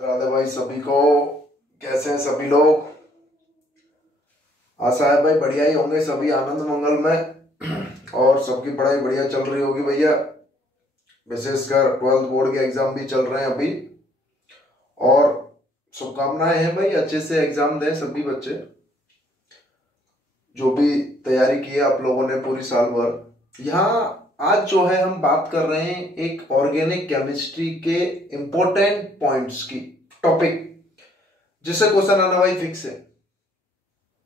राधे भाई सभी को। कैसे हैं सभी लोग? आशा है भाई बढ़िया ही होंगे, सभी आनंद मंगल में और सबकी पढ़ाई बढ़िया चल रही होगी भैया। विशेषकर 12th बोर्ड के एग्जाम भी चल रहे हैं अभी और शुभकामनाएं हैं भाई, अच्छे से एग्जाम दें सभी बच्चे जो भी तैयारी की है आप लोगों ने पूरी साल भर। यहाँ आज जो है हम बात कर रहे हैं एक ऑर्गेनिक केमिस्ट्री के इंपॉर्टेंट पॉइंट्स की टॉपिक, जिससे क्वेश्चन आना भाई फिक्स है।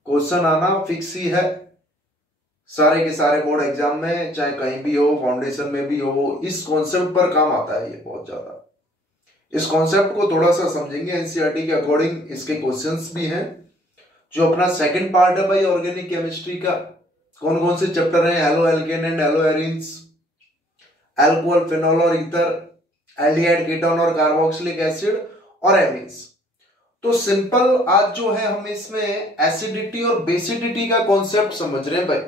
क्वेश्चन आना फिक्स ही है सारे के सारे बोर्ड एग्जाम में, चाहे कहीं भी हो, फाउंडेशन में भी हो। इस कॉन्सेप्ट पर काम आता है ये बहुत ज्यादा। इस कॉन्सेप्ट को थोड़ा सा समझेंगे एनसीईआरटी के अकॉर्डिंग। इसके क्वेश्चंस भी हैं जो अपना सेकंड पार्ट है भाई ऑर्गेनिक केमिस्ट्री का। कौन कौन से चैप्टर हैं? Haloalkane and haloarenes, alcohol, phenol और ईथर, एल्डिहाइड, कीटोन और कार्बोक्सिलिक एसिड और एमीन्स। तो सिंपल आज जो है हम इसमें एसिडिटी और बेसिडिटी का कॉन्सेप्ट समझ रहे हैं भाई।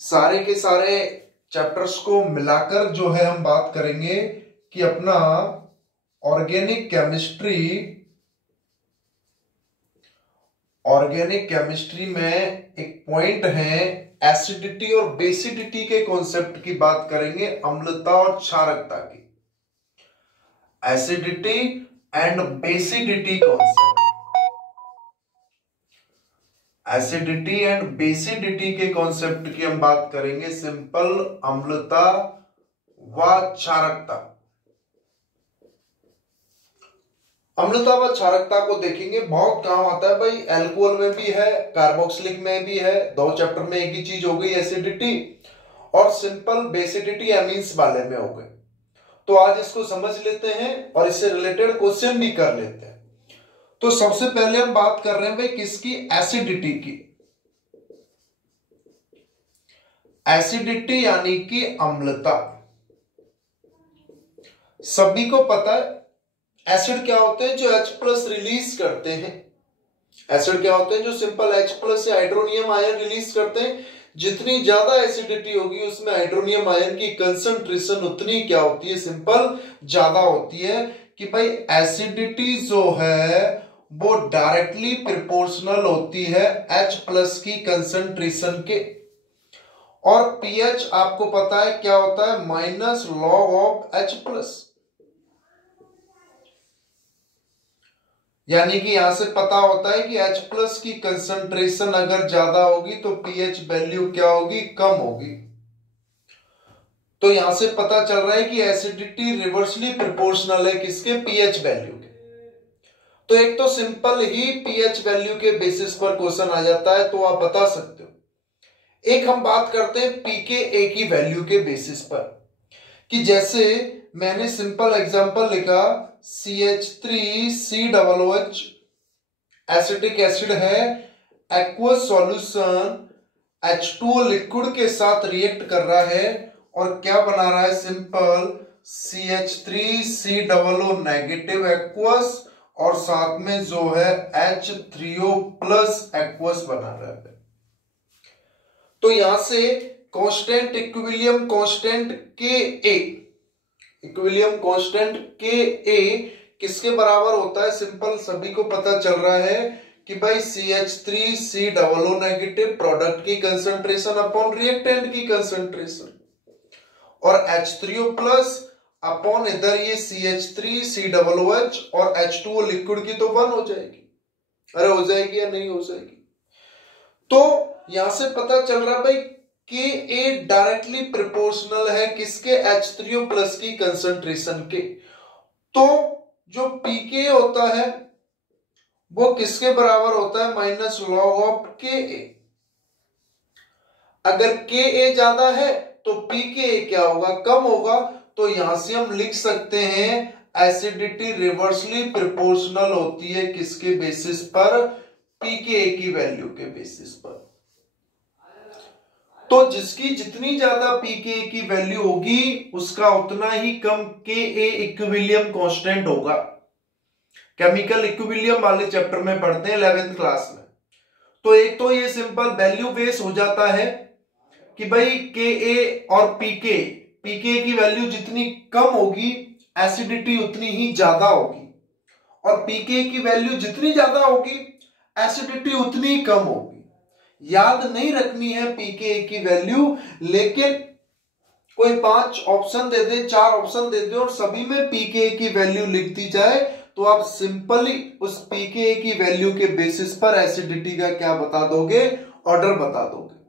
सारे के सारे चैप्टर्स को मिलाकर जो है हम बात करेंगे कि अपना ऑर्गेनिक केमिस्ट्री में एक पॉइंट है एसिडिटी और बेसिडिटी के कॉन्सेप्ट की बात करेंगे, अम्लता और क्षारकता की। Acidity and basicity concept, acidity and basicity के कॉन्सेप्ट की हम बात करेंगे। सिंपल अम्लता व क्षारकता। अम्लता व क्षारकता को देखेंगे, बहुत काम आता है भाई। अल्कोहल में भी है, कार्बोक्सिलिक में भी है। दो चैप्टर में एक ही चीज हो गई, एसिडिटी, और सिंपल बेसिडिटी एमीन्स वाले में हो गए। तो आज इसको समझ लेते हैं और इससे रिलेटेड क्वेश्चन भी कर लेते हैं। तो सबसे पहले हम बात कर रहे हैं भाई किसकी? एसिडिटी की। एसिडिटी यानी कि अम्लता। सभी को पता है एसिड क्या होते हैं? जो H+ रिलीज करते हैं। एसिड क्या होते हैं? जो सिंपल H+ या हाइड्रोनियम आयन रिलीज करते हैं। जितनी ज्यादा एसिडिटी होगी उसमें हाइड्रोनियम आयन की कंसंट्रेशन उतनी क्या होती है? सिंपल ज्यादा होती है। कि भाई एसिडिटी जो है वो डायरेक्टली प्रोपोर्शनल होती है H+ की कंसंट्रेशन के। और pH आपको पता है क्या होता है? Minus log of H+। यानी कि यहां से पता होता है कि H+ की कंसंट्रेशन अगर ज्यादा होगी तो pH वैल्यू क्या होगी? कम होगी। तो यहां से पता चल रहा है कि एसिडिटी रिवर्सली प्रोपोर्शनल है किसके? pH वैल्यू के। तो एक तो सिंपल ही pH वैल्यू के बेसिस पर क्वेश्चन आ जाता है, तो आप बता सकते हो। एक हम बात करते हैं pKa की वैल्यू के बेसिस पर, कि जैसे मैंने सिंपल एग्जांपल लिखा CH3COOH एसिटिक एसिड है, एक्वस सॉल्यूशन H2O लिक्विड के साथ रिएक्ट कर रहा है और क्या बना रहा है? सिंपल CH3COO नेगेटिव एक्वस और साथ में जो है H3O प्लस एक्वस बना रहा है। तो यहां से कांस्टेंट इक्विलिब्रियम कांस्टेंट Ka किसके बराबर होता है? सिंपल सभी को पता चल रहा है कि भाई CH3COO नेगेटिव प्रोडक्ट की कंसंट्रेशन अपॉन रिएक्टेंट की कंसंट्रेशन, और H3O प्लस अपॉन इधर ये CH3COOH और H2O लिक्विड की तो 1 हो जाएगी। अरे हो जाएगी या नहीं हो जाएगी? तो यहां से पता चल रहा भाई Ka डायरेक्टली प्रोपोर्शनल है किसके? H3O प्लस की कंसंट्रेशन के। तो जो pK होता है वो किसके बराबर होता है? Minus log of Ka। अगर Ka ज्यादा है तो pKa क्या होगा? कम होगा। तो यहां से हम लिख सकते हैं एसिडिटी रिवर्सली प्रोपोर्शनल होती है किसके बेसिस पर? pKa की वैल्यू के बेसिस पर। तो जिसकी जितनी ज्यादा pKa की वैल्यू होगी उसका उतना ही कम Ka इक्विलिब्रियम कांस्टेंट होगा। केमिकल इक्विलिब्रियम वाले चैप्टर में पढ़ते हैं 11th क्लास में। तो एक तो ये सिंपल वैल्यू बेस हो जाता है कि भाई Ka और pK की वैल्यू जितनी कम होगी एसिडिटी उतनी ही ज्यादा होगी। और pKa की वैल्यू जितनी ज्यादा होगी एसिडिटी उतनी कम होगी। याद नहीं रखनी है pKa की वैल्यू, लेकिन कोई 5 ऑप्शन दे दे, 4 ऑप्शन दे दे और सभी में pKa की वैल्यू लिख दी जाए तो आप सिंपली उस pKa की वैल्यू के बेसिस पर एसिडिटी का क्या बता दोगे, ऑर्डर बता दोगे।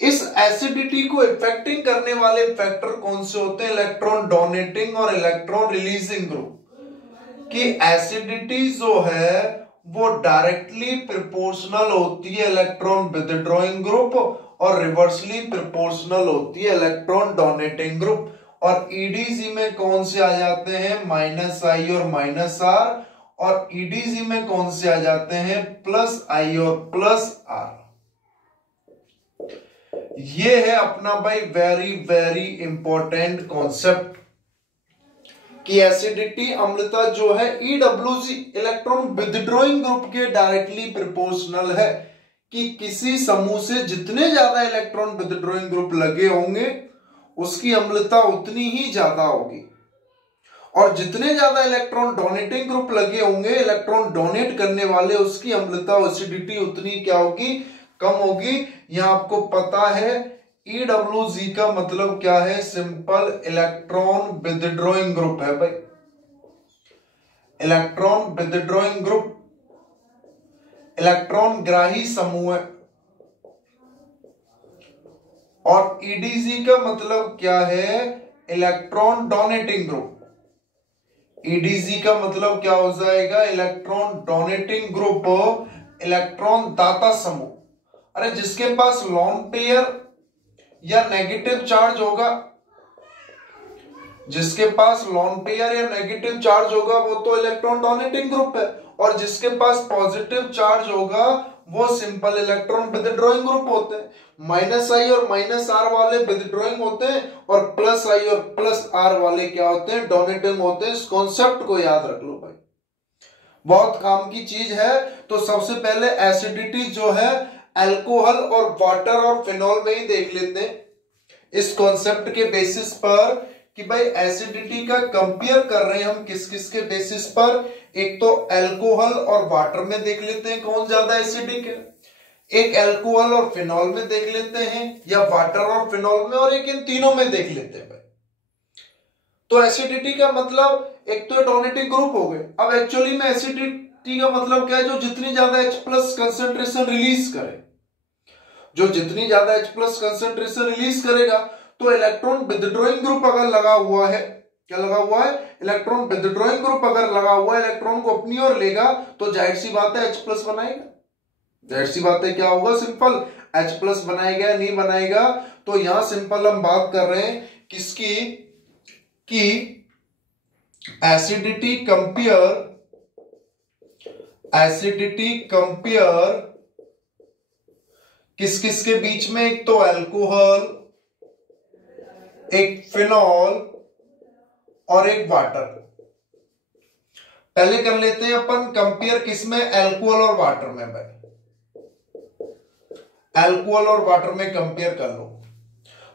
इस एसिडिटी को इफेक्टिंग करने वाले फैक्टर कौन से होते हैं? इलेक्ट्रॉन डोनेटिंग और इलेक्ट्रॉन रिलीजिंग ग्रुप की एसिडिटी जो है वो डायरेक्टली प्रोपोर्शनल होती है इलेक्ट्रॉन विथड्रॉइंग ग्रुप और रिवर्सली प्रोपोर्शनल होती है इलेक्ट्रॉन डोनेटिंग ग्रुप। और ईडीजी में कौन से आ जाते हैं? -I और -R, और ईडीजी में कौन से आ जाते हैं? +I और +R। ये है अपना भाई वेरी वेरी इंपॉर्टेंट कॉन्सेप्ट कि एसिडिटी अम्लता जो है EWG इलेक्ट्रॉन विथड्रॉइंग ग्रुप के डायरेक्टली प्रोपोर्शनल है, कि किसी समूह से जितने ज्यादा इलेक्ट्रॉन विथड्रॉइंग ग्रुप लगे होंगे उसकी अम्लता उतनी ही ज्यादा होगी, और जितने ज्यादा इलेक्ट्रॉन डोनेटिंग ग्रुप लगे होंगे, इलेक्ट्रॉन डोनेट करने वाले, उसकी अम्लता एसिडिटी उतनी क्या होगी? कम होगी। यहां आपको पता है EWG का मतलब क्या है? सिंपल इलेक्ट्रॉन विथड्रॉइंग ग्रुप है भाई, इलेक्ट्रॉन विथड्रॉइंग ग्रुप इलेक्ट्रॉन ग्राही समूह है। और EDG का मतलब क्या है? Electron donating group. EDG का मतलब क्या हो जाएगा? इलेक्ट्रॉन डोनेटिंग ग्रुप, इलेक्ट्रॉन दाता समूह। अरे जिसके पास लोन पेयर या नेगेटिव चार्ज होगा, जिसके पास लोन पेयर या नेगेटिव चार्ज होगा वो तो इलेक्ट्रॉन डोनेटिंग ग्रुप है, और जिसके पास पॉजिटिव चार्ज होगा वो सिंपल इलेक्ट्रॉन विथड्रॉइंग ग्रुप होते हैं। -I और -R वाले विथड्रॉइंग होते हैं और +I और +R वाले क्या होते हैं? डोनेटिंग होते हैं। इस कॉन्सेप्ट को याद रख लो भाई, बहुत काम की चीज है। तो सबसे पहले एसिडिटी जो है अल्कोहल और वाटर और फिनॉल में ही देख लेते हैं इस कॉन्सेप्ट के बेसिस पर कि भाई एसिडिटी का कंपेयर कर रहे हैं हम किस किस के बेसिस पर। एक तो अल्कोहल और वाटर में देख लेते हैं कौन ज्यादा एसिडिक है, एक अल्कोहल और फिनॉल में देख लेते हैं, या वाटर और फिनॉल में, और एक इन तीनों में देख लेते हैं भाई। तो एसिडिटी का मतलब एक तो डोनेटिंग ग्रुप हो गए। अब एक्चुअली में एसिडिटी का मतलब क्या है? जो जितनी ज्यादा H+ कंसेंट्रेशन रिलीज करे, जो जितनी ज्यादा H+ कंसेंट्रेशन रिलीज करेगा, तो इलेक्ट्रॉन विथड्रॉइंग ग्रुप अगर लगा हुआ है, क्या लगा हुआ है? इलेक्ट्रॉन विथड्रॉइंग ग्रुप अगर लगा हुआ है, इलेक्ट्रॉन को अपनी ओर लेगा तो जाहिर सी बात है H+ बनाएगा। जाहिर सी बात है क्या होगा? सिंपल H+ बनाएगा, नहीं बनाएगा? तो यहां सिंपल हम बात कर रहे हैं किसकी? कि एसिडिटी कंपेयर किस किस के बीच में? एक तो अल्कोहल, एक फिनॉल और एक वाटर। पहले कर लेते हैं अपन कंपेयर किसमें? अल्कोहल और वाटर में भाई, अल्कोहल और वाटर में कंपेयर कर लो।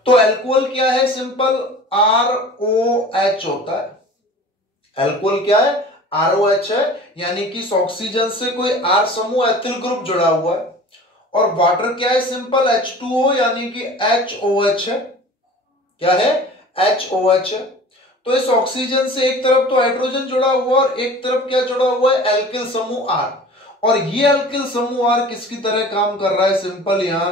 तो अल्कोहल क्या है? सिंपल ROH होता है। अल्कोहल क्या है? ROH है, यानी कि इस ऑक्सीजन से कोई R समूह एथिल ग्रुप जुड़ा हुआ है। और वाटर क्या है? सिंपल H2O यानी कि HOH है। क्या है? HOH है। तो इस ऑक्सीजन से एक तरफ तो हाइड्रोजन जुड़ा हुआ और एक तरफ क्या जुड़ा हुआ है? एल्किल समूह R। और ये एल्किल समूह R किसकी तरह काम कर रहा है? सिंपल यहां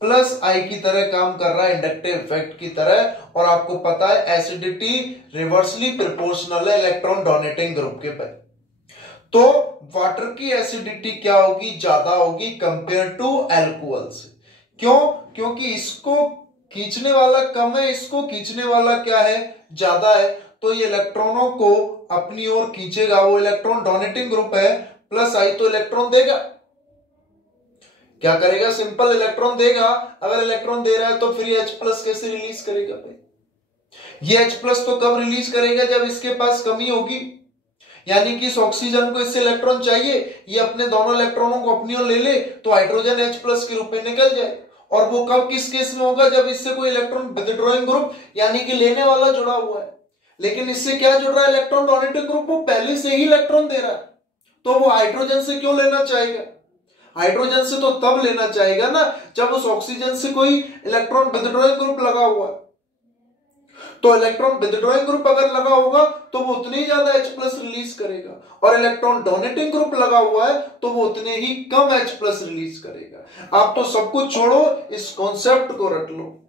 +I की तरह काम कर रहा है, इंडक्टिव इफेक्ट की तरह। और आपको पता है एसिडिटी रिवर्सली प्रोपोर्शनल है इलेक्ट्रॉन डोनेटिंग ग्रुप के पर। तो वाटर की एसिडिटी क्या होगी? ज्यादा होगी कंपेयर टू अल्कोहल से। क्यों? क्योंकि इसको खींचने वाला कम है, इसको खींचने वाला क्या है? ज्यादा है। तो ये इलेक्ट्रॉनों को अपनी ओर खींचेगा, वो इलेक्ट्रॉन डोनेटिंग ग्रुप है, +I तो इलेक्ट्रॉन देगा। क्या करेगा? सिंपल इलेक्ट्रॉन देगा। अगर इलेक्ट्रॉन दे रहा है तो फिर H+ कैसे रिलीज करेगा भाई? ये H+ तो कब रिलीज करेगा? जब इसके पास कमी होगी, यानी कि इस ऑक्सीजन को इससे इलेक्ट्रॉन चाहिए, ये अपने दोनों इलेक्ट्रॉनों को अपनी ओर ले ले तो हाइड्रोजन H+ के रूप में निकल जाए। और वो कब किस केस में होगा? जब इससे कोई इलेक्ट्रॉन विथड्रॉइंग ग्रुप यानी कि लेने वाला जुड़ा हुआ है। लेकिन इससे क्या जुड़ रहा है, इलेक्ट्रॉन डोनेटिंग ग्रुप वो पहले से ही इलेक्ट्रॉन दे रहा है, तो वो हाइड्रोजन से क्यों लेना चाहेगा? हाइड्रोजन से तो तब लेना चाहेगा ना जब उस ऑक्सीजन से कोई इलेक्ट्रॉन विथड्रॉइंग ग्रुप लगा हुआ है। तो इलेक्ट्रॉन विथड्रॉइंग ग्रुप अगर लगा होगा तो वो उतने ही ज्यादा H+ रिलीज करेगा, और इलेक्ट्रॉन डोनेटिंग ग्रुप लगा हुआ है तो वो उतने ही कम H+ रिलीज करेगा। आप तो सब कुछ छोड़ो, इस कॉन्सेप्ट को रट लो।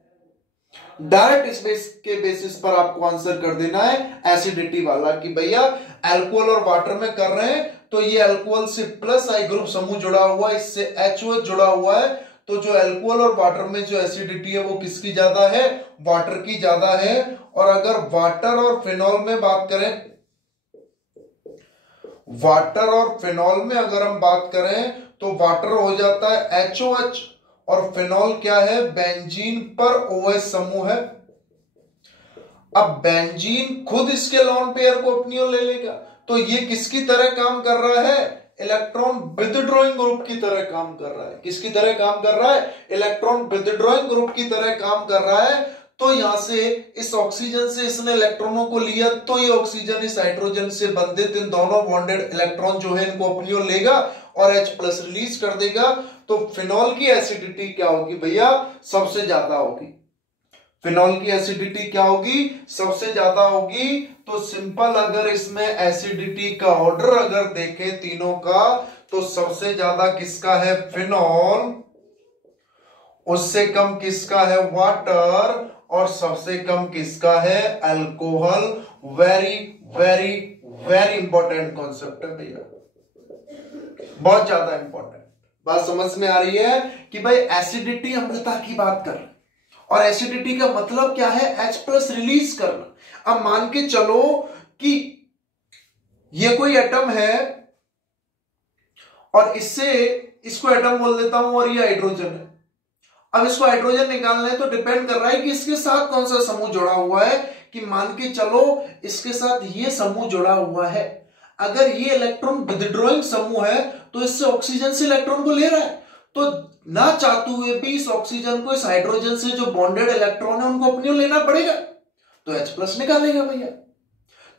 डायरेक्ट इस के बेसिस पर आपको आंसर कर देना है एसिडिटी वाला कि भैया अल्कोहल और वाटर में कर रहे हैं तो ये अल्कोहल से +I ग्रुप समूह जुड़ा हुआ है, इससे HOH जुड़ा हुआ है, तो जो अल्कोहल और वाटर में जो एसिडिटी है वो किसकी ज्यादा है, वाटर की ज्यादा है। और अगर वाटर और फिनॉल में बात करें, वाटर और फिनॉल में अगर हम बात करें तो वाटर हो जाता है HOH और फिनॉल क्या है, बेंजीन पर OH समूह है। अब बेंजीन खुद इसके लोन पेयर को अपनी ओर ले लेगा, तो ये किसकी तरह काम कर रहा है, इलेक्ट्रॉन विथड्रॉइंग ग्रुप की तरह काम कर रहा है। किसकी तरह काम कर रहा है, इलेक्ट्रॉन विथड्रॉइंग ग्रुप की तरह काम कर रहा है। तो यहां से इस ऑक्सीजन से इसने इलेक्ट्रॉनों को लिया, तो ये ऑक्सीजन इस हाइड्रोजन से बंधित इन दोनों बॉन्डेड इलेक्ट्रॉन जो है इनको अपनी ओर लेगा और H+ रिलीज कर देगा। तो फिनॉल की एसिडिटी क्या होगी भैया, सबसे ज्यादा होगी। फिनॉल की एसिडिटी क्या होगी, सबसे ज्यादा होगी। तो सिंपल अगर इसमें एसिडिटी का ऑर्डर अगर देखें तीनों का, तो सबसे ज्यादा किसका है, फिनॉल, उससे कम किसका है, वाटर, और सबसे कम किसका है, alcohol. Very very very important concept है भैया, बहुत ज्यादा इंपॉर्टेंट। बात समझ में आ रही है कि भाई एसिडिटी अम्लता की बात कर रहे हैं, और एसिडिटी का मतलब क्या है, H+ रिलीज करना। अब मान के चलो कि ये कोई एटम है और इससे इसको एटम बोल देता हूं और ये हाइड्रोजन है। अब इसको हाइड्रोजन निकालना है तो डिपेंड कर रहा है कि इसके साथ कौन सा समूह जुड़ा हुआ है। कि मान के चलो इसके साथ ये समूह जुड़ा हुआ है, अगर ये इलेक्ट्रॉन विथड्रॉइंग समूह है तो इससे ऑक्सीजन से इलेक्ट्रॉन को ले रहा है, तो ना चाहते हुए भी इस ऑक्सीजन को इस हाइड्रोजन से जो बॉन्डेड इलेक्ट्रॉन है उनको अपने लेना पड़ेगा, तो H+ निकालेगा भैया।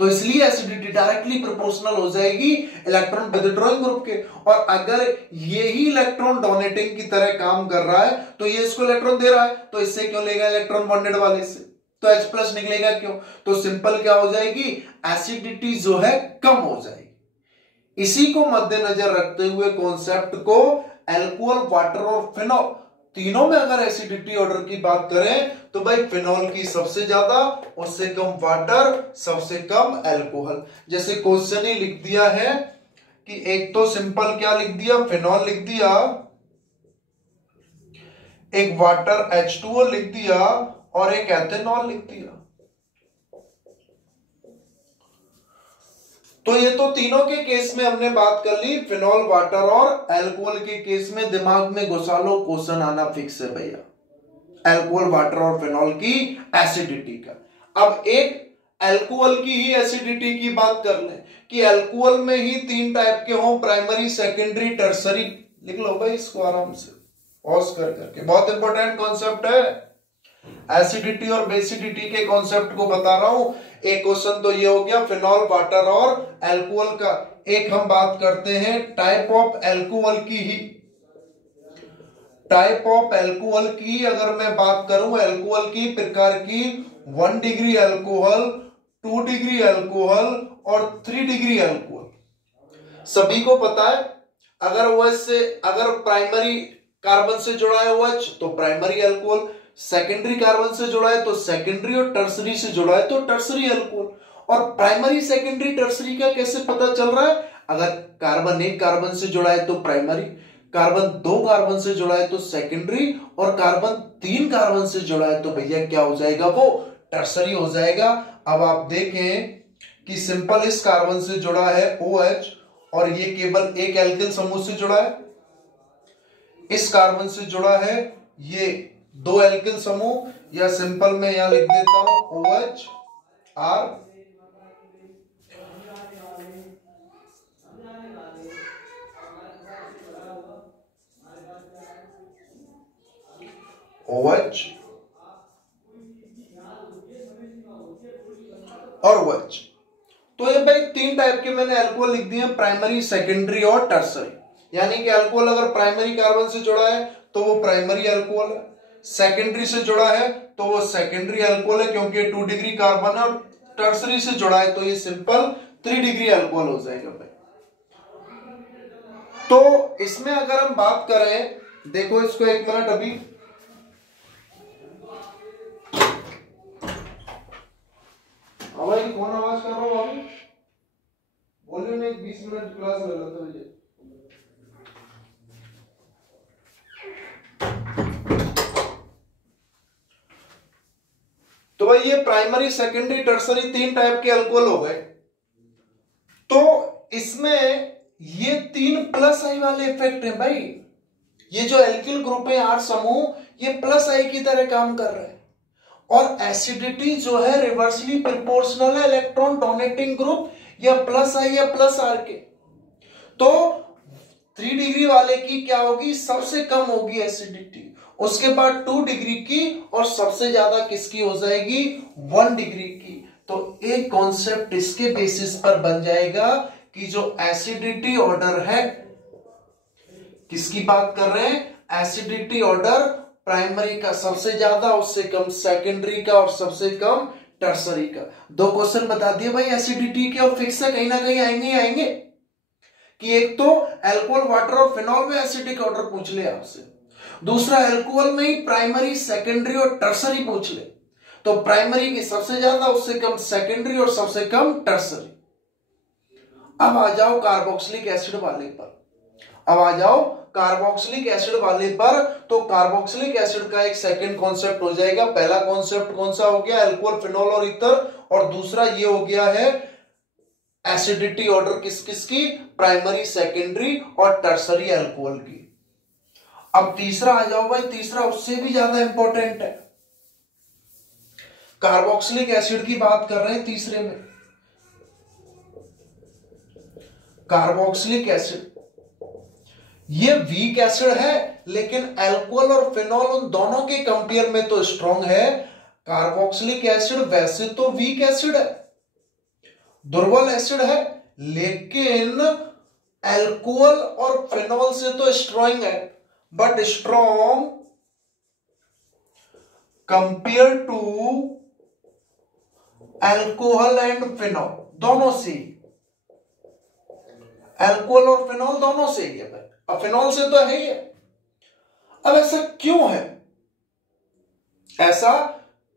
तो इसलिए एसिडिटी डायरेक्टली प्रोपोर्शनल हो जाएगी इलेक्ट्रॉन विथड्रॉइंग ग्रुप के। और अगर ये ही इलेक्ट्रॉन डोनेटिंग की तरह काम कर रहा है तो ये इसको इलेक्ट्रॉन दे रहा है, तो इससे क्यों लेगा इलेक्ट्रॉन बॉन्डेड वाले से, तो H+ निकलेगा क्यों। तो सिंपल क्या हो जाएगी, एसिडिटी जो है कम हो जाएगी। इसी को मद्देनजर रखते हुए कॉन्सेप्ट को अल्कोहल, वाटर और फिनॉल तीनों में अगर एसिडिटी ऑर्डर की बात करें तो भाई फिनॉल की सबसे ज्यादा, उससे कम वाटर, सबसे कम अल्कोहल। जैसे क्वेश्चन ही लिख दिया है कि एक तो सिंपल क्या लिख दिया, फिनॉल लिख दिया, एक वाटर H2O लिख दिया और एक एथेनॉल लिख दिया। तो ये तो तीनों के केस में हमने बात कर ली, फिनॉल, वाटर और अल्कोहल के केस में दिमाग में घुसा लो, क्वेश्चन आना फिक्स है भैया, अल्कोहल, वाटर और फिनॉल की एसिडिटी का। अब एक अल्कोहल की ही एसिडिटी की बात कर लें कि अल्कोहल में ही 3 टाइप के हों, प्राइमरी, सेकेंडरी, टर्सरी। लिख लो भाई इसको आराम से पॉज कर करके, बहुत इंपॉर्टेंट कॉन्सेप्ट है। एसिडिटी और बेसिडिटी के कॉन्सेप्ट को बता रहा हूं। एक क्वेश्चन तो ये हो गया फिनॉल, वाटर और अल्कोहल का। एक हम बात करते हैं टाइप ऑफ अल्कोहल की ही। टाइप ऑफ अल्कोहल की अगर मैं बात करूं, अल्कोहल की प्रकार की 1 डिग्री अल्कोहल, 2 डिग्री अल्कोहल और 3 डिग्री अल्कोहल। सभी को पता है अगर OH से, अगर प्राइमरी कार्बन से जुड़ा है OH तो प्राइमरी अल्कोहल, सेकेंडरी कार्बन से जुड़ा है तो सेकेंडरी, और टर्सरी से जुड़ा है तो टर्सरी अल्कोहल। और प्राइमरी, सेकेंडरी, टर्सरी का कैसे पता चल रहा है, अगर कार्बन 1 कार्बन से जुड़ा है तो प्राइमरी, कार्बन 2 कार्बन से जुड़ा है तो सेकेंडरी, और कार्बन 3 कार्बन से जुड़ा है तो भैया क्या हो जाएगा, वो टर्सरी हो जाएगा। अब आप देखें कि सिंपल इस कार्बन से जुड़ा है OH और ये केवल एक एल्किल समूह से जुड़ा है, इस कार्बन से जुड़ा है ये 2 एल्किल समूह, या सिंपल में यहां लिख देता हूं OH R, OH और OH। तो ये भाई 3 टाइप के मैंने अल्कोहल लिख दिए, प्राइमरी, सेकेंडरी और टर्सरी। यानी कि अल्कोहल अगर प्राइमरी कार्बन से जुड़ा है तो वो प्राइमरी अल्कोहल है, सेकेंडरी से जुड़ा है तो वो सेकेंडरी अल्कोहल है क्योंकि 2 डिग्री कार्बन है, और टर्सरी से जुड़ा है तो ये सिंपल 3 डिग्री अल्कोहल हो जाएगा भाई। तो इसमें अगर हम बात करें, देखो इसको 1 मिनट अभी, भाई कौन आवाज कर रहा हो अभी, बोलिए नहीं, 20 मिनट क्लास ले लेते हैं। तो भाई ये प्राइमरी, सेकेंडरी, टर्सरी 3 टाइप के अल्कोहल हो गए। तो इसमें ये 3 प्लस आई वाले इफेक्ट है भाई। ये जो एल्किल ग्रुप है 8 समूह, ये प्लस आई की तरह काम कर रहे हैं, और एसिडिटी जो है रिवर्सली प्रोपोर्शनल है इलेक्ट्रॉन डोनेटिंग ग्रुप या प्लस आई या प्लस आर के। तो 3 डिग्री वाले की क्या होगी, सबसे कम होगी एसिडिटी, उसके बाद 2 डिग्री की, और सबसे ज्यादा किसकी हो जाएगी, 1 डिग्री की। तो एक कॉन्सेप्ट इसके बेसिस पर बन जाएगा कि जो एसिडिटी ऑर्डर है, किसकी बात कर रहे हैं, एसिडिटी ऑर्डर प्राइमरी का सबसे ज्यादा, उससे कम सेकेंडरी का, और सबसे कम टर्सरी का। 2 क्वेश्चन बता दिए भाई एसिडिटी के, और फिक्स है कहीं ना कहीं आएंगे ही आएंगे, कि एक तो अल्कोहल, वाटर और फिनॉल में एसिडिक ऑर्डर पूछ ले आपसे, दूसरा अल्कोहल में ही प्राइमरी, सेकेंडरी और टर्सरी पूछ ले। तो प्राइमरी की सबसे ज्यादा, उससे कम सेकेंडरी, और सबसे कम टर्सरी। अब आ जाओ कार्बोक्सिलिक एसिड वाले पर, अब आ जाओ कार्बोक्सिलिक एसिड वाले पर। तो कार्बोक्सिलिक एसिड का एक सेकंड कॉन्सेप्ट हो जाएगा। पहला कॉन्सेप्ट कौन सा हो गया, अल्कोहल, फिनॉल और ईथर, और दूसरा ये हो गया है एसिडिटी ऑर्डर किस किस की, प्राइमरी, सेकेंडरी और टर्सरी अल्कोहल की। अब तीसरा आ जाओ भाई, तीसरा उससे भी ज्यादा इंपॉर्टेंट है। कार्बोक्सिलिक एसिड की बात कर रहे हैं तीसरे में, कार्बोक्सिलिक एसिड ये वीक एसिड है, लेकिन अल्कोहल और फिनॉल उन दोनों के कंपेयर में तो स्ट्रॉन्ग है। कार्बोक्सिलिक एसिड वैसे तो वीक एसिड है, दुर्बल एसिड है, लेकिन अल्कोहल और फिनॉल से तो स्ट्रॉन्ग है, but strong compare to alcohol and phenol, दोनों से, अल्कोहल और फिनॉल दोनों से ही है भाई, अब फिनॉल से तो है ही है। अब ऐसा क्यों है, ऐसा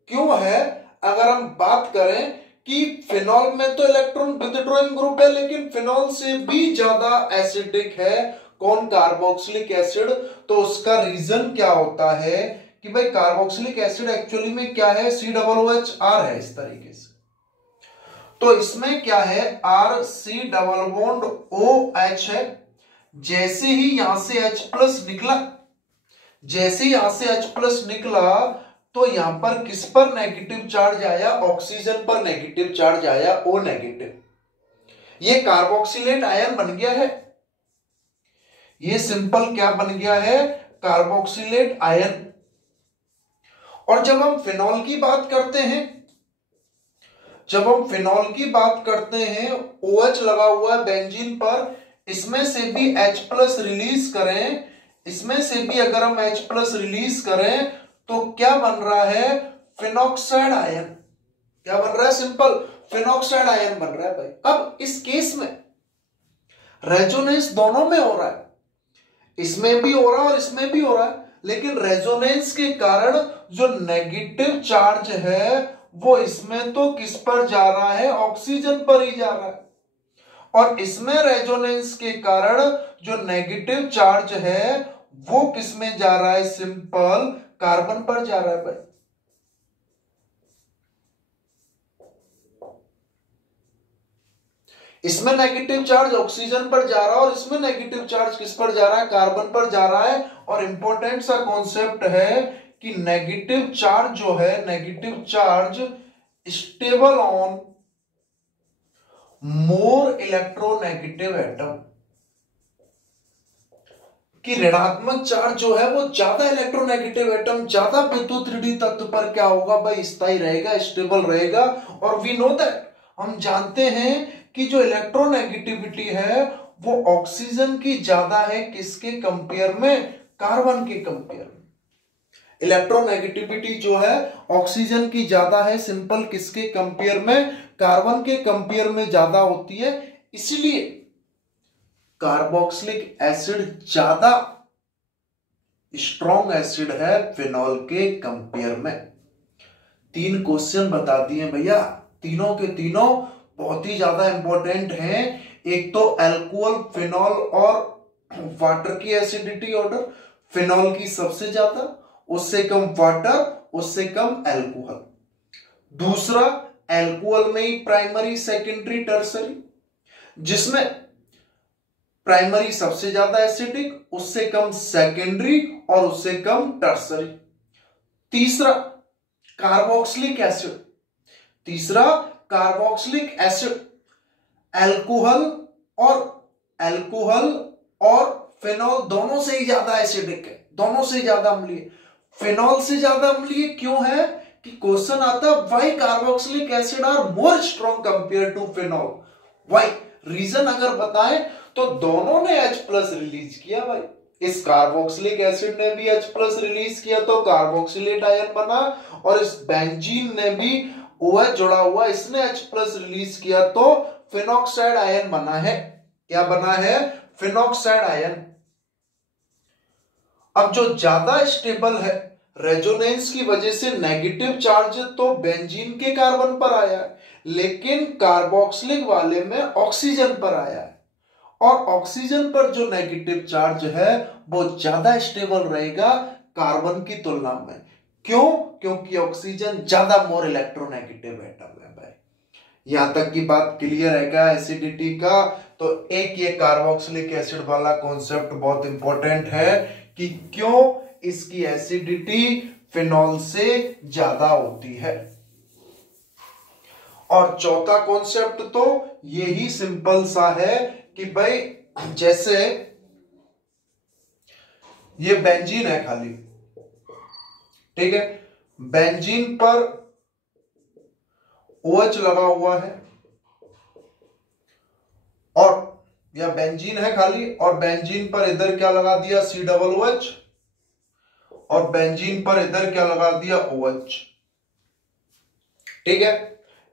क्यों है, अगर हम बात करें कि फिनॉल में तो इलेक्ट्रॉन विथड्रॉइंग ग्रुप है, लेकिन फिनॉल से भी ज्यादा एसिडिक है कौन, कार्बोक्सिलिक एसिड। तो उसका रीजन क्या होता है कि भाई कार्बोक्सिलिक एसिड एक्चुअली में क्या है, COOHR है इस तरीके से। तो इसमें क्या है, RC डबल बॉन्ड OH है। जैसे ही यहां से H प्लस निकला, जैसे ही यहां से H प्लस निकला, तो यहां पर किस पर नेगेटिव चार्ज आया, ऑक्सीजन पर नेगेटिव चार्ज आया, O नेगेटिव। ये कार्बोक्सिलेट आयन बन गया है, ये सिंपल क्या बन गया है, कार्बोक्सिलेट आयन। और जब हम फिनॉल की बात करते हैं, जब हम फिनॉल की बात करते हैं, OH लगा हुआ है बेंजीन पर, इसमें से भी H प्लस रिलीज करें, इसमें से भी अगर हम H प्लस रिलीज करें तो क्या बन रहा है, फिनॉक्साइड आयन। क्या बन रहा है, सिंपल फिनॉक्साइड आयन बन रहा है भाई। अब इस केस में रेजोनेंस दोनों में हो रहा है, इसमें भी हो रहा है और इसमें भी हो रहा है, लेकिन रेजोनेंस के कारण जो नेगेटिव चार्ज है वो इसमें तो किस पर जा रहा है, ऑक्सीजन पर ही जा रहा है, और इसमें रेजोनेंस के कारण जो नेगेटिव चार्ज है वो किस में जा रहा है, सिंपल कार्बन पर जा रहा है भाई। इसमें नेगेटिव चार्ज ऑक्सीजन पर जा रहा है और इसमें नेगेटिव चार्ज किस पर जा रहा है, कार्बन पर जा रहा है। और इंपॉर्टेंट सा कॉन्सेप्ट है कि नेगेटिव चार्ज जो है, negative charge stable on more electronegative atom, कि ऋणात्मक चार्ज जो है वो ज्यादा इलेक्ट्रोनेगेटिव एटम, ज्यादा विद्युत ऋणात्मक तत्व पर क्या होगा भाई, स्थायी रहेगा, स्टेबल रहेगा। और वी नो दैट हम जानते हैं कि जो इलेक्ट्रोनेगेटिविटी है वो ऑक्सीजन की ज्यादा है, किसके कंपेयर में? कार्बन के कंपेयर में। इलेक्ट्रोनेगेटिविटी जो है ऑक्सीजन की ज्यादा है, सिंपल, किसके कंपेयर में? कार्बन के कंपेयर में ज्यादा होती है। इसलिए कार्बोक्सिलिक एसिड ज्यादा स्ट्रॉन्ग एसिड है फिनॉल के कंपेयर में। 3 क्वेश्चन बता दिए भैया, तीनों के तीनों बहुत ही ज्यादा इंपॉर्टेंट हैं। एक तो अल्कोहल, फिनॉल और वाटर की एसिडिटी ऑर्डर, फिनॉल की सबसे ज्यादा, उससे कम वाटर, उससे कम अल्कोहल। दूसरा अल्कोहल में ही प्राइमरी, सेकेंडरी, टर्सरी, जिसमें प्राइमरी सबसे ज्यादा एसिडिक, उससे कम सेकेंडरी और उससे कम टर्सरी। तीसरा कार्बोक्सिलिक एसिड, तीसरा कार्बोक्सिलिक एसिड अल्कोहल और फिनॉल दोनों से ही ज्यादा एसिडिक है, दोनों से ज्यादा अम्लीय। फिनॉल से ज्यादा अम्लीय क्यों है कि क्वेश्चन आता है why carboxylic acid are more strong compare to phenol, why? Reason अगर बताएं तो दोनों ने H+ रिलीज किया भाई। इस कार्बोक्सिलिक एसिड ने भी H+ रिलीज किया तो कार्बोक्सिलेट आयन बना, और इस बेंजीन ने भी OH जुड़ा हुआ, इसने H+ रिलीज किया तो फिनॉक्साइड आयन बना है। क्या बना है? Phenoxide ion. अब जो ज्यादा स्टेबल है, रेजोनेंस की वजह से नेगेटिव चार्ज तो बेंजीन के कार्बन पर आया है, लेकिन कार्बोक्सिलिक वाले में ऑक्सीजन पर आया है, और ऑक्सीजन पर जो नेगेटिव चार्ज है वो ज्यादा स्टेबल रहेगा कार्बन की तुलना में। क्यों? क्योंकि ऑक्सीजन ज्यादा मोर इलेक्ट्रोनेगेटिव एटम है भाई। यहां तक की बात क्लियर है क्या एसिडिटी का? तो एक ये कार्बोक्सिलिक एसिड वाला कॉन्सेप्ट बहुत इंपॉर्टेंट है कि क्यों इसकी एसिडिटी फिनॉल से ज्यादा होती है। और चौथा कॉन्सेप्ट तो यही सिंपल सा है कि भाई जैसे ये बेंजीन है खाली, ठीक है, बेंजीन पर OH लगा हुआ है, और या बेंजीन है खाली और बेंजीन पर इधर क्या लगा दिया? COOH, और बेंजीन पर इधर क्या लगा दिया? OH, ठीक है।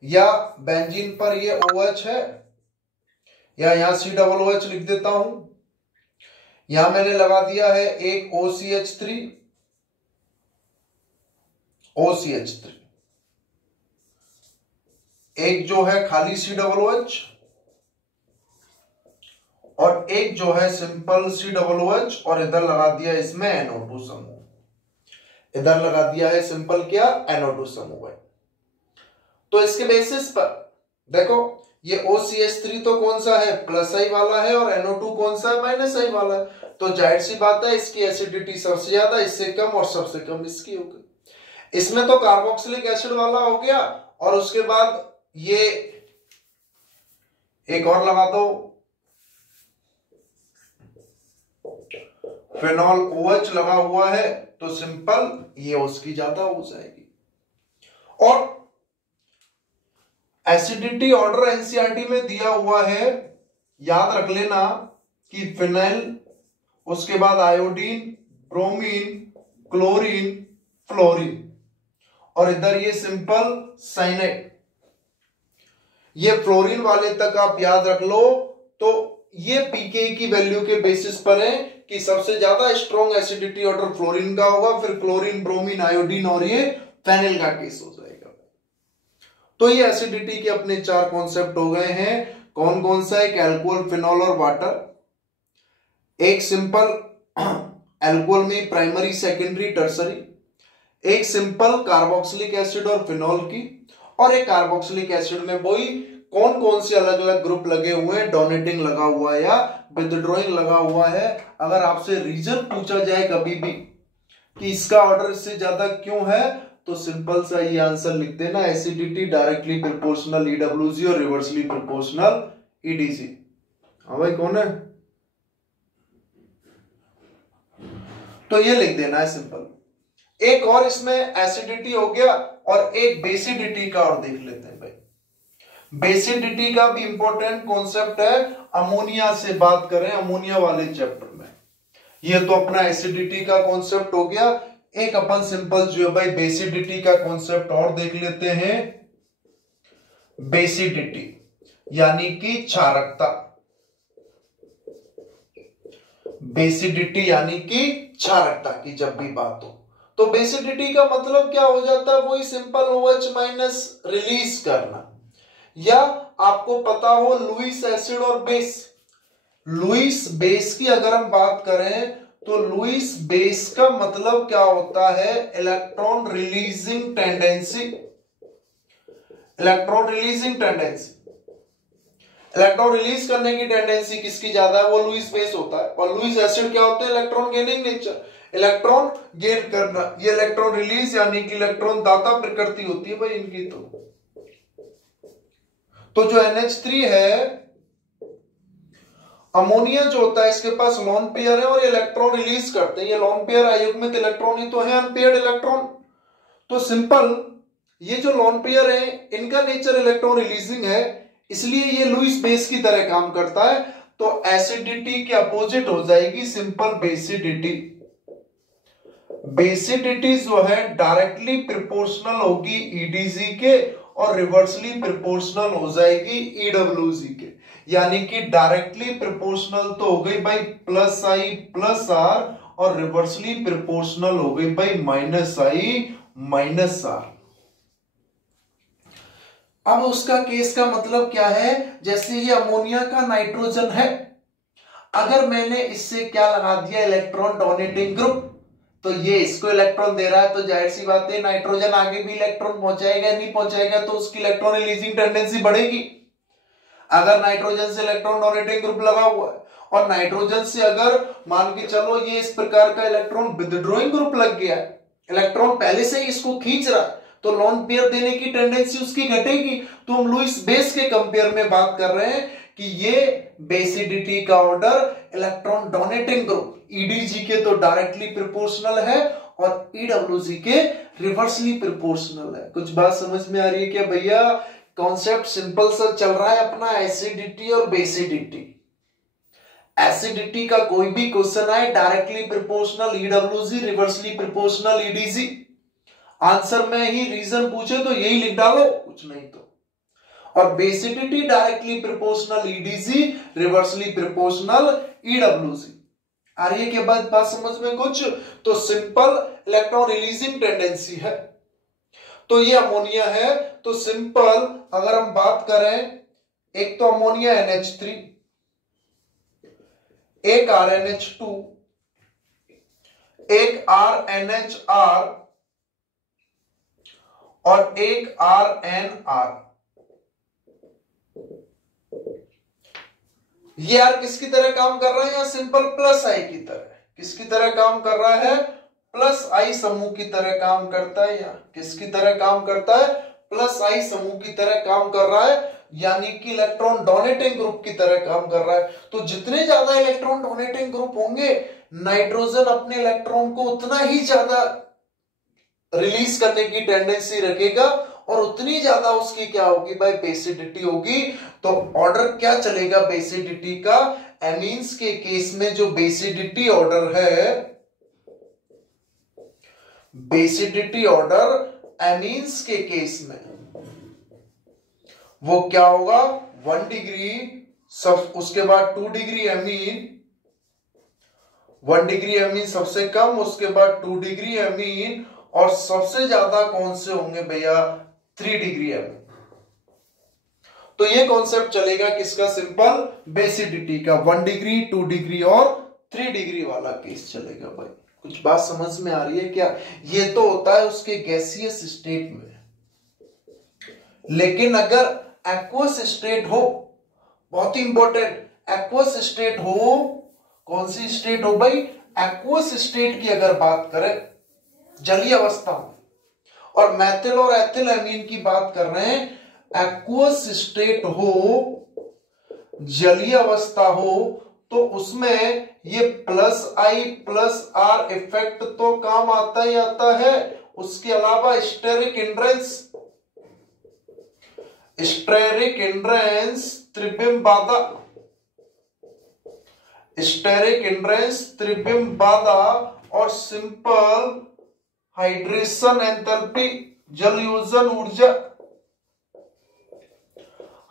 या बेंजीन पर ये OH है, या यहां COOH लिख देता हूं, यहां मैंने लगा दिया है एक OCH3, एक जो है खाली COOH, और एक जो है सिंपल COOH, और इधर लगा दिया इसमें NO2 समूह, इधर लगा दिया है सिंपल क्या? NO2 समूह है। तो इसके बेसिस पर देखो ये OCH3 तो कौन सा है? +I वाला है, और NO2 कौन सा है? -I वाला है। तो जाहिर सी बात है इसकी एसिडिटी सबसे ज्यादा, इससे कम, और सबसे कम इसकी होगी। इसमें तो कार्बोक्सिलिक एसिड वाला हो गया, और उसके बाद ये एक और लगा दो, फिनॉल OH लगा हुआ है, तो सिंपल ये उसकी ज्यादा हो जाएगी। और एसिडिटी ऑर्डर एनसीईआरटी में दिया हुआ है, याद रख लेना कि फिनाइल, उसके बाद आयोडीन, ब्रोमीन, क्लोरीन, फ्लोरीन, और इधर ये सिंपल साइनाइड। ये फ्लोरीन वाले तक आप याद रख लो। तो ये पीके की वैल्यू के बेसिस पर है कि सबसे ज्यादा स्ट्रॉन्ग एसिडिटी ऑर्डर फ्लोरीन का होगा, फिर क्लोरीन, ब्रोमीन, आयोडीन, और ये फेनिल का केस हो जाएगा। तो ये एसिडिटी के अपने 4 कॉन्सेप्ट हो गए हैं। कौन कौन सा? एक अल्कोहल, फिनॉल और वाटर, एक सिंपल अल्कोहल में प्राइमरी, सेकेंडरी, टर्सरी, एक सिंपल कार्बोक्सिलिक एसिड और फिनॉल की, और एक कार्बोक्सिलिक एसिड में वही कौन कौन से अलग अलग ग्रुप लगे हुए हैं, डोनेटिंग लगा हुआ है या विथड्रॉइंग लगा हुआ है। अगर आपसे रीजन पूछा जाए कभी भी कि इसका ऑर्डर इससे ज्यादा क्यों है, तो सिंपल सा ये आंसर लिख देना, एसिडिटी डायरेक्टली प्रोपोर्शनल EWG और रिवर्सली प्रोपोर्शनल EDC। हाँ भाई कौन है? तो ये लिख देना है सिंपल। एक और इसमें एसिडिटी हो गया, और एक बेसिडिटी का और देख लेते हैं भाई। बेसिडिटी का भी इंपॉर्टेंट कॉन्सेप्ट है, अमोनिया से बात करें अमोनिया वाले चैप्टर में। ये तो अपना एसिडिटी का कॉन्सेप्ट हो गया। एक अपन सिंपल जो है भाई बेसिडिटी का कॉन्सेप्ट और देख लेते हैं। बेसिडिटी यानी कि क्षारकता, बेसिडिटी यानी कि क्षारकता की जब भी बात हो तो बेसिडिटी का मतलब क्या हो जाता है, वही सिंपल OH माइनस रिलीज करना। या आपको पता हो लुईस एसिड और बेस, लुईस बेस की अगर हम बात करें तो लुईस बेस का मतलब क्या होता है, electron releasing tendency. Electron releasing tendency, electron release करने की टेंडेंसी किसकी ज्यादा है, वो लुईस बेस होता है। और लुईस एसिड क्या होता है, electron gaining nature, electron gain करना। ये इलेक्ट्रॉन रिलीज यानी कि इलेक्ट्रॉन दाता प्रकृति होती है भाई इनकी। तो जो NH3 है, अमोनिया जो होता है इसके पास लोन पेयर है और इलेक्ट्रॉन रिलीज करते हैं। ये लोन पेयर अयुग्मित इलेक्ट्रॉन ही तो है, अनपेयर्ड इलेक्ट्रॉन। तो सिंपल ये जो लोन पेयर है इनका नेचर इलेक्ट्रॉन रिलीजिंग है, इसलिए ये लुईस बेस की तरह काम करता है। तो एसिडिटी के अपोजिट हो जाएगी सिंपल बेसिडिटी। बेसिडिटी जो है डायरेक्टली प्रोपोर्शनल होगी EDG के और रिवर्सली प्रोपोर्शनल हो जाएगी EWG के। यानी कि डायरेक्टली प्रोपोर्शनल तो हो गई भाई +I +R और रिवर्सली प्रोपोर्शनल हो गई भाई -I -R। अब उसका केस का मतलब क्या है, जैसे ये अमोनिया का नाइट्रोजन है, अगर मैंने इससे क्या लगा दिया इलेक्ट्रॉन डोनेटिंग ग्रुप, तो ये इसको इलेक्ट्रॉन दे रहा है, तो जाहिर सी बात है नाइट्रोजन आगे भी इलेक्ट्रॉन पहुंचाएगा नहीं पहुंचाएगा, तो उसकी इलेक्ट्रॉन रिलीजिंग टेंडेंसी बढ़ेगी। अगर नाइट्रोजन से इलेक्ट्रॉन डोनेटिंग ग्रुप लगा हुआ है और नाइट्रोजन से अगर मान के चलो ये इस प्रकार का इलेक्ट्रॉन विथड्रॉइंग ग्रुप लग गया है, इलेक्ट्रॉन पहले से ही इसको खींच रहा है, तो लोन पेयर देने की टेंडेंसी उसकी घटेगी। तो हम लुईस बेस के कंपेयर में बात कर रहे हैं कि ये बेसिडिटी का order electron donating group EDG के तो डायरेक्टली प्रोपोर्शनल है और EWG के रिवर्सली प्रोपोर्शनल है। कुछ बात समझ में आ रही है क्या भैया? कॉन्सेप्ट सिंपल सा चल रहा है अपना, एसिडिटी और बेसिडिटी। एसिडिटी का कोई भी क्वेश्चन आए directly proportional EWG, reversely proportional EDG, answer में ही रीजन पूछे तो यही लिख डालो, कुछ नहीं तो। और basicity directly proportional EDG, reversely proportional EWG। आ रही है के बाद बात समझ में कुछ? तो सिंपल इलेक्ट्रॉन रिलीजिंग टेंडेंसी है। तो ये अमोनिया है, तो सिंपल अगर हम बात करें, एक तो अमोनिया NH3, एक RNH2, एक RNHR और एक RNR। ये यार किसकी तरह काम कर रहा है? या सिंपल +I की तरह। किसकी तरह काम कर रहा है? +I समूह की तरह काम करता है। या किसकी तरह काम करता है? +I समूह की तरह काम कर रहा है, यानी कि इलेक्ट्रॉन डोनेटिंग ग्रुप की तरह काम कर रहा है। तो जितने ज्यादा इलेक्ट्रॉन डोनेटिंग ग्रुप होंगे, नाइट्रोजन अपने इलेक्ट्रॉन को उतना ही ज्यादा रिलीज करने की टेंडेंसी रखेगा और उतनी ज्यादा उसकी क्या होगी भाई? बेसिडिटी होगी। तो ऑर्डर क्या चलेगा बेसिडिटी का? एमीन्स के केस में जो बेसिडिटी ऑर्डर है, बेसिडिटी ऑर्डर एमीन्स के केस में वो क्या होगा? 1 डिग्री, सब उसके बाद 2 डिग्री एमीन, 1 डिग्री एमीन सबसे कम, उसके बाद 2 डिग्री एमीन, और सबसे ज्यादा कौन से होंगे भैया? 3 डिग्री एमीन। तो ये कॉन्सेप्ट चलेगा किसका? सिंपल बेसिडिटी का। 1 डिग्री, 2 डिग्री और 3 डिग्री वाला केस चलेगा भाई। कुछ बात समझ में आ रही है क्या? ये तो होता है उसके गैसियस स्टेट में, लेकिन अगर एक्वस स्टेट हो, बहुत ही इंपॉर्टेंट, एक्वस स्टेट हो, कौन सी स्टेट हो भाई? एक्वस स्टेट की अगर बात करें, जलीय अवस्था में, और मैथिल और एथिल एमीन की बात कर रहे हैं, एक्वस स्टेट हो, जलीय अवस्था हो, तो उसमें ये +I +R इफेक्ट तो काम आता ही आता है। उसके अलावा स्टेरिक हिंड्रेंस, स्टेरिक हिंड्रेंस त्रिबिम बाधा, स्टेरिक हिंड्रेंस त्रिबिम बाधा और सिंपल हाइड्रेशन एंथैल्पी जल योजन ऊर्जा,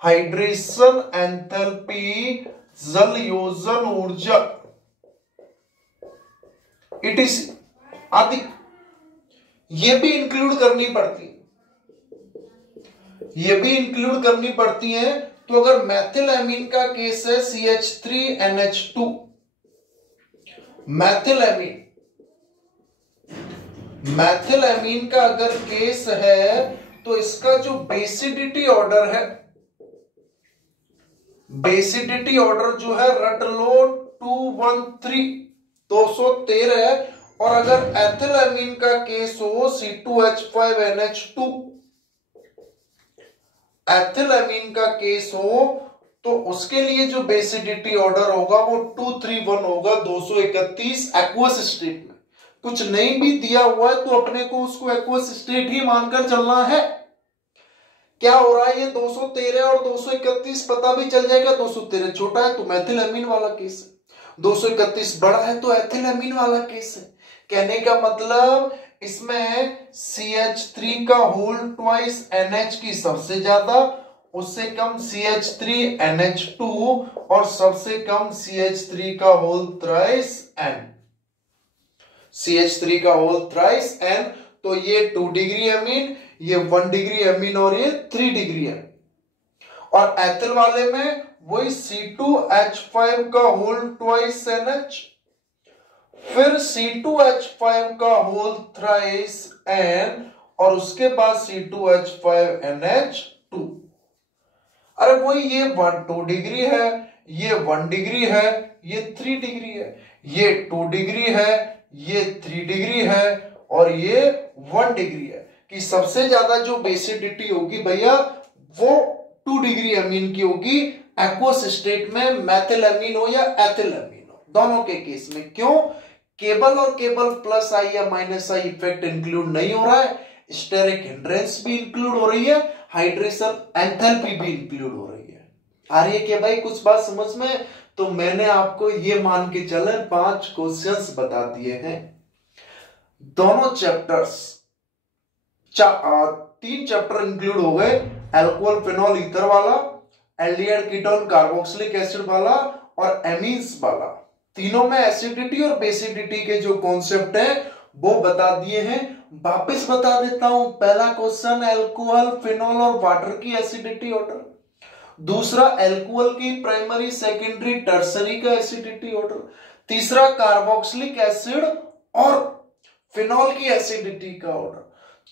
हाइड्रेशन एंथैल्पी जल योजन ऊर्जा इटीसी आदि ये भी इंक्लूड करनी पड़ती है, ये भी इंक्लूड करनी पड़ती है। तो अगर मैथिलएमीन का केस है CH3NH2, मैथिलएमीन का अगर केस है तो इसका जो बेसिडिटी ऑर्डर है, बेसिडिटी ऑर्डर जो है रट लो 213 है। और अगर एथिलएमीन का केस हो C2H5NH2, एथिलएमीन का केस हो तो उसके लिए जो बेसिडिटी ऑर्डर होगा वो 231 होगा, 231 एक्वस स्टेट में। कुछ नहीं भी दिया हुआ है तो अपने को उसको एक्वस स्टेट ही मानकर चलना है। क्या हो रहा है, ये 213 और 231 पता भी चल जाएगा। 213 छोटा है तो मैथिलएमीन वाला केस है, 231 बड़ा है तो एथिलएमीन वाला केस है। कहने का मतलब इसमें CH3 का होल ट्वाइस NH की सबसे ज्यादा, उससे कम CH3NH2 और सबसे कम CH3 का होल थ्राइस N, CH3 का होल थ्राइस N। तो ये 2 डिग्री अमीन, ये 1 डिग्री अमीन और ये 3 डिग्री है। और एथिल वाले में वही C2H5 का होल ट्वाइस NH, फिर C2H5 का होल थ्राइस N और उसके बाद C2H5NH2। अरे वही ये 2 डिग्री है, ये 1 डिग्री है, ये 3 डिग्री है, ये 2 डिग्री है, ये 3 डिग्री है और ये 1 डिग्री है। कि सबसे ज्यादा जो बेसिडिटी होगी भैया वो 2 डिग्री अमीन की होगी एक्वस स्टेट में, मैथिलएमीन हो या एथिलएमीन हो, दोनों के केस में। क्यों? केबल और केबल प्लस आई या माइनस आई इफेक्ट इंक्लूड नहीं हो रहा है, स्टेरिक हिंड्रेंस भी इंक्लूड हो रही है, हाइड्रेशन एंथैल्पी भी इंक्लूड हो रही है। आ रही है क्या भाई कुछ बात समझ में? तो मैंने आपको ये मान के चले 5 क्वेश्चंस बता दिए हैं। दोनों चैप्टर्स 3 चैप्टर इंक्लूड हो गए, अल्कोहल फिनॉल ईथर वाला, एल्डिहाइड कीटोन कार्बोक्सिलिक एसिड वाला और एमीन्स वाला। तीनों में एसिडिटी और बेसिडिटी के जो कॉन्सेप्ट है वो बता दिए हैं। वापस बता देता हूं, पहला क्वेश्चन अल्कोहल फिनॉल और वाटर की एसिडिटी ऑर्डर, दूसरा अल्कोहल की प्राइमरी सेकेंडरी टर्सरी का एसिडिटी ऑर्डर, तीसरा कार्बोक्सिलिक एसिड और फिनॉल की एसिडिटी का ऑर्डर,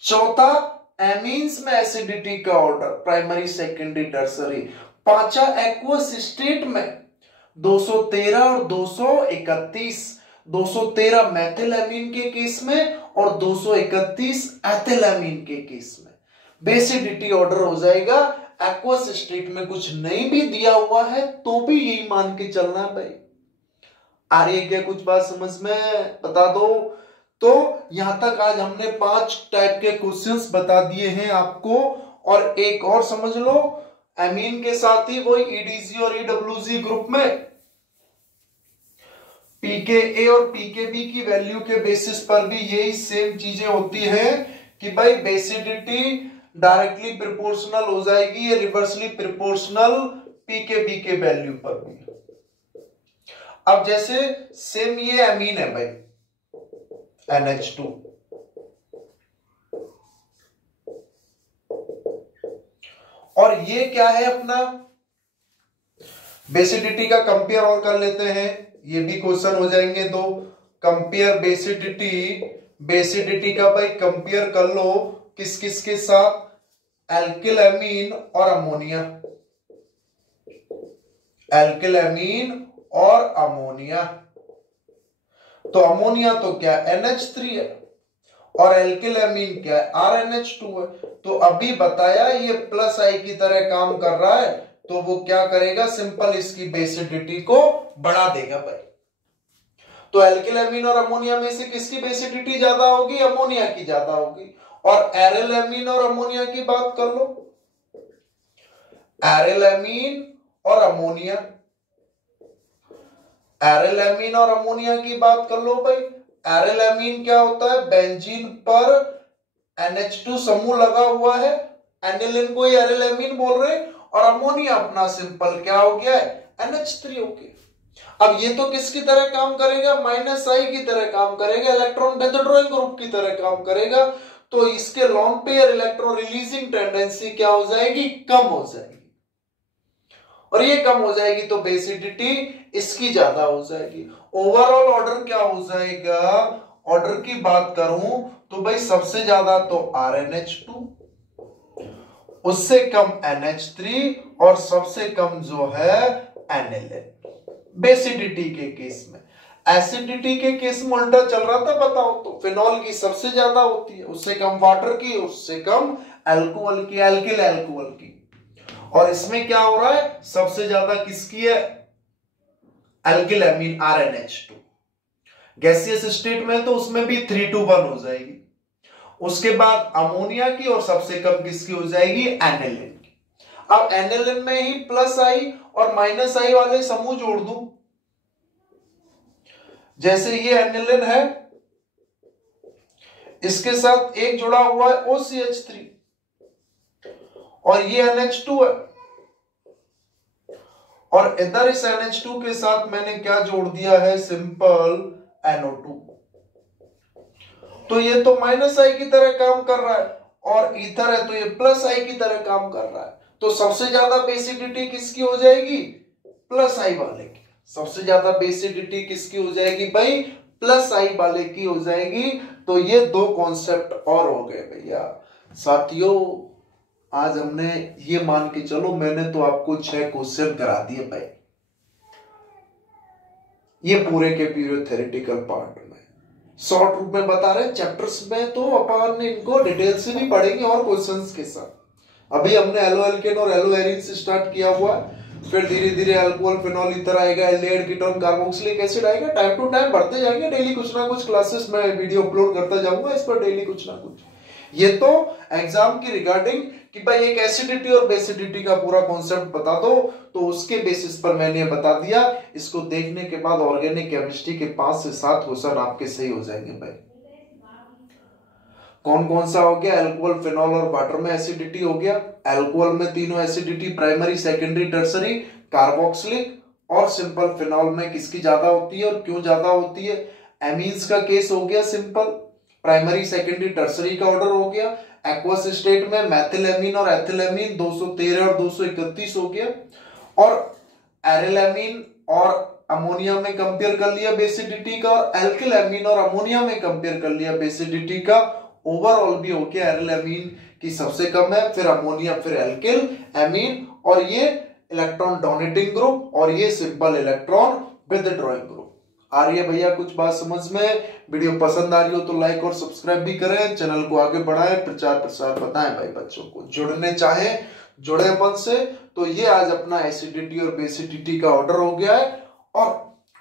चौथा एमीन्स में एसिडिटी का ऑर्डर प्राइमरी सेकेंडरी टर्सरी, पांचवा एक्वस स्टेट में 213 और 231, 213 मैथिलएमीन के केस में और 231 एथिलएमीन के केस में बेसिडिटी ऑर्डर हो जाएगा। एक्वस स्टेट में कुछ नहीं भी दिया हुआ है तो भी यही मान के चलना है भाई। आ रही है क्या कुछ बात समझ में? बता दो। तो यहां तक आज हमने 5 टाइप के क्वेश्चंस बता दिए हैं आपको। और एक और समझ लो, एमीन के साथ ही वही ईडीजी और ईडब्ल्यूजी ग्रुप में पीके और पीकेबी की वैल्यू के बेसिस पर भी यही सेम चीजें होती हैं कि भाई बेसिडिटी डायरेक्टली प्रोपोर्शनल हो जाएगी या रिवर्सली प्रोपोर्शनल पीकेबी के वैल्यू पर भी। अब जैसे सेम ये एमीन है भाई NH2, और ये क्या है अपना बेसिडिटी का कंपेयर और कर लेते हैं, ये भी क्वेश्चन हो जाएंगे। तो कंपेयर बेसिडिटी, बेसिडिटी का भाई कंपेयर कर लो किस किस के साथ, एल्किल एमीन और अमोनिया, एल्किल एमीन और अमोनिया। तो अमोनिया तो क्या NH3 है और एल्किल एमीन क्या है RNH2 है। तो अभी बताया ये प्लस आई की तरह काम कर रहा है तो वो क्या करेगा, सिंपल इसकी बेसिडिटी को बढ़ा देगा भाई। तो एल्किल एमीन और अमोनिया में से किसकी बेसिडिटी ज्यादा होगी? अमोनिया की ज्यादा होगी। और एरिल एमीन और अमोनिया की बात कर लो एरिल और अमोनिया। एरिल और अमोनिया की बात कर लो भाई। एरिल क्या होता है, बेंजीन पर NH2 समूह लगा हुआ है, एनिलीन को एरिल बोल रहे हैं, और अमोनिया अपना सिंपल क्या हो गया है, NH3 हो गया। अब ये तो किसकी तरह काम करेगा, -I की तरह काम करेगा, इलेक्ट्रॉन विथड्रॉइंग ग्रुप की तरह काम करेगा। तो इसके lone pair electron releasing tendency क्या हो जाएगी, कम हो जाएगी, और ये कम हो जाएगी तो बेसिडिटी इसकी ज्यादा हो जाएगी। ओवरऑल ऑर्डर क्या हो जाएगा, ऑर्डर की बात करूं तो भाई सबसे ज्यादा तो RnH2, उससे कम NH3, और सबसे कम जो है एनिलीन। बेसिडिटी के केस में, एसिडिटी के केस में उल्टा चल रहा था, बताओ तो फिनॉल की सबसे ज्यादा होती है, उससे कम वाटर की, उससे कम अल्कोहल की, एल्किल अल्कोहल की। और इसमें क्या हो रहा है, सबसे ज्यादा किसकी है, एल्किल अमीन RnH2। गैसियस स्टेट में तो उसमें भी 3 to 1 हो जाएगी। उसके बाद अमोनिया की, और सबसे कम किसकी हो जाएगी, एनिलीन की। अब एनिलीन में ही +I और -I वाले समूह जोड़ दूं। जैसे ये एनिलीन है, इसके साथ एक जुड़ा हुआ है OCH3, और ये NH2 है, और इधर इस NH2 के साथ मैंने क्या जोड़ दिया है, सिंपल NO2। तो ये तो -I की तरह काम कर रहा है, और ईथर है तो ये +I की तरह काम कर रहा है। तो सबसे ज्यादा बेसिडिटी किसकी हो जाएगी, +I वाले की। सबसे ज्यादा बेसिडिटी किसकी हो जाएगी भाई, +I वाले की हो जाएगी। तो ये दो कॉन्सेप्ट और हो गए भैया। साथियों, आज हमने ये मान के चलो, मैंने तो आपको 6 क्वेश्चन करा दिए भाई, ये पूरे के पूरे थ्योरेटिकल पार्ट में शॉर्ट रूप में बता रहे। चैप्टर्स में तो अपन इनको डिटेल से भी पढ़ेंगे और क्वेश्चंस के साथ। अभी हमने एलो एल्केन और एलो एरिन से स्टार्ट किया हुआ है, फिर धीरे धीरे अल्कोहल, फिनॉल, ईथर आएगा, एल्डिहाइड, कीटोन, कार्बोक्सिलिक एसिड आएगा। टाइम टू टाइम बढ़ते जाएंगे, डेली कुछ ना कुछ क्लासेस में वीडियो अपलोड करता जाऊंगा इस पर, डेली कुछ ना कुछ। ये तो एग्जाम की रिगार्डिंग कि भाई एक एसिडिटी और बेसिडिटी का पूरा कॉन्सेप्ट बता दो, तो उसके बेसिस पर मैंने बता दिया। इसको देखने के बाद ऑर्गेनिक केमिस्ट्री के 5 से 7 क्वेश्चन आपके सही हो जाएंगे भाई। कौन कौन सा हो गया, अल्कोहल, फिनॉल और वाटर में एसिडिटी हो गया। अल्कोहल में तीनों acidity, primary, secondary, tertiary, carboxylic, और सिंपल फिनॉल में किसकी ज्यादा होती है और क्यों ज्यादा होती है। एमीन्स का केस हो गया सिंपल, प्राइमरी, सेकेंडरी, टर्सरी का ऑर्डर हो गया। एक्वस स्टेट में मैथिलेमीन और एथिलेमीन 213 और 231 हो गया। और एरिलेमीन और अमोनिया में कंपेयर कर लिया बेसिडिटी का, और एल्किल अमीन और अमोनिया में कंपेयर कर लिया बेसिडिटी का। ओवरऑल भी हो गया एरिलेमीन की सबसे कम है, फिर अमोनिया, फिर एल्किल अमीन, और ये इलेक्ट्रॉन डोनेटिंग ग्रुप, और ये सिंपल इलेक्ट्रॉन विथड्रॉइंग ग्रुप। आ रही है भैया कुछ बात समझ में। वीडियो पसंद आ रही हो तो लाइक और सब्सक्राइब भी करें, चैनल को आगे बढ़ाएं, प्रचार प्रसार बताएं भाई बच्चों को। जुड़ने चाहे जुड़े अपन से। तो ये आज अपना एसिडिटी और बेसिडिटी का ऑर्डर हो गया है, और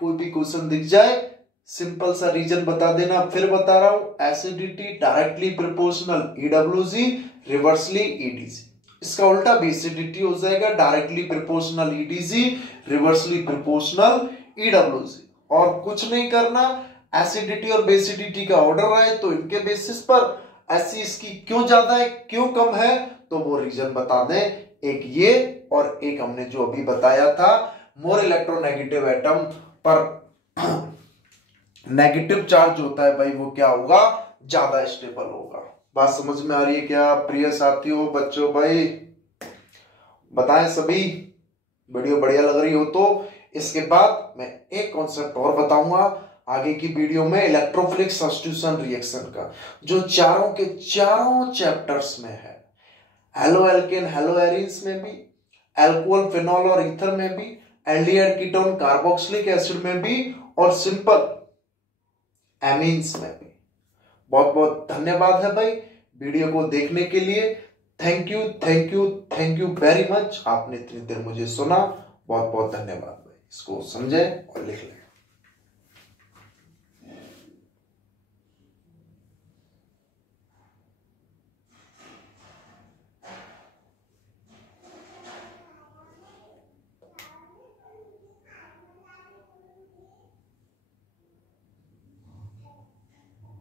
कोई भी क्वेश्चन दिख जाए सिंपल सा रीजन बता देना। फिर बता रहा हूं, acidity directly proportional EWG, reversely EDG। इसका उल्टा बेसिडिटी हो जाएगा directly proportional EDG, reversely proportional EWG। और कुछ नहीं करना, एसिडिटी और बेसिडिटी का ऑर्डर आए तो इनके बेसिस पर ऐसी इसकी क्यों ज्यादा है क्यों कम है, तो वो रीजन बता दें। एक ये, और एक हमने जो अभी बताया था, मोर इलेक्ट्रोनेगेटिव एटम पर नेगेटिव चार्ज होता है भाई, वो क्या होगा, ज्यादा स्टेबल होगा। बात समझ में आ रही है क्या प्रिय साथियों, बच्चों भाई? बताएं सभी, वीडियो बढ़िया लग रही हो तो। इसके बाद मैं एक कॉन्सेप्ट और बताऊंगा आगे की वीडियो में, इलेक्ट्रोफिलिक सब्स्टिट्यूशन रिएक्शन का, जो चारों के चारों चैप्टर्स में है। हेलो एल्केन, हेलो एरिन्स में भी, अल्कोहल, फिनॉल और ईथर में भी, एल्डिहाइड, कीटोन, कार्बोक्सिलिक एसिड में भी, और सिंपल एमीन्स में भी। बहुत बहुत धन्यवाद है भाई वीडियो को देखने के लिए। Thank you, thank you, thank you very much. आपने इतनी देर मुझे सुना, बहुत बहुत धन्यवाद भाई। इसको समझे और लिख लें।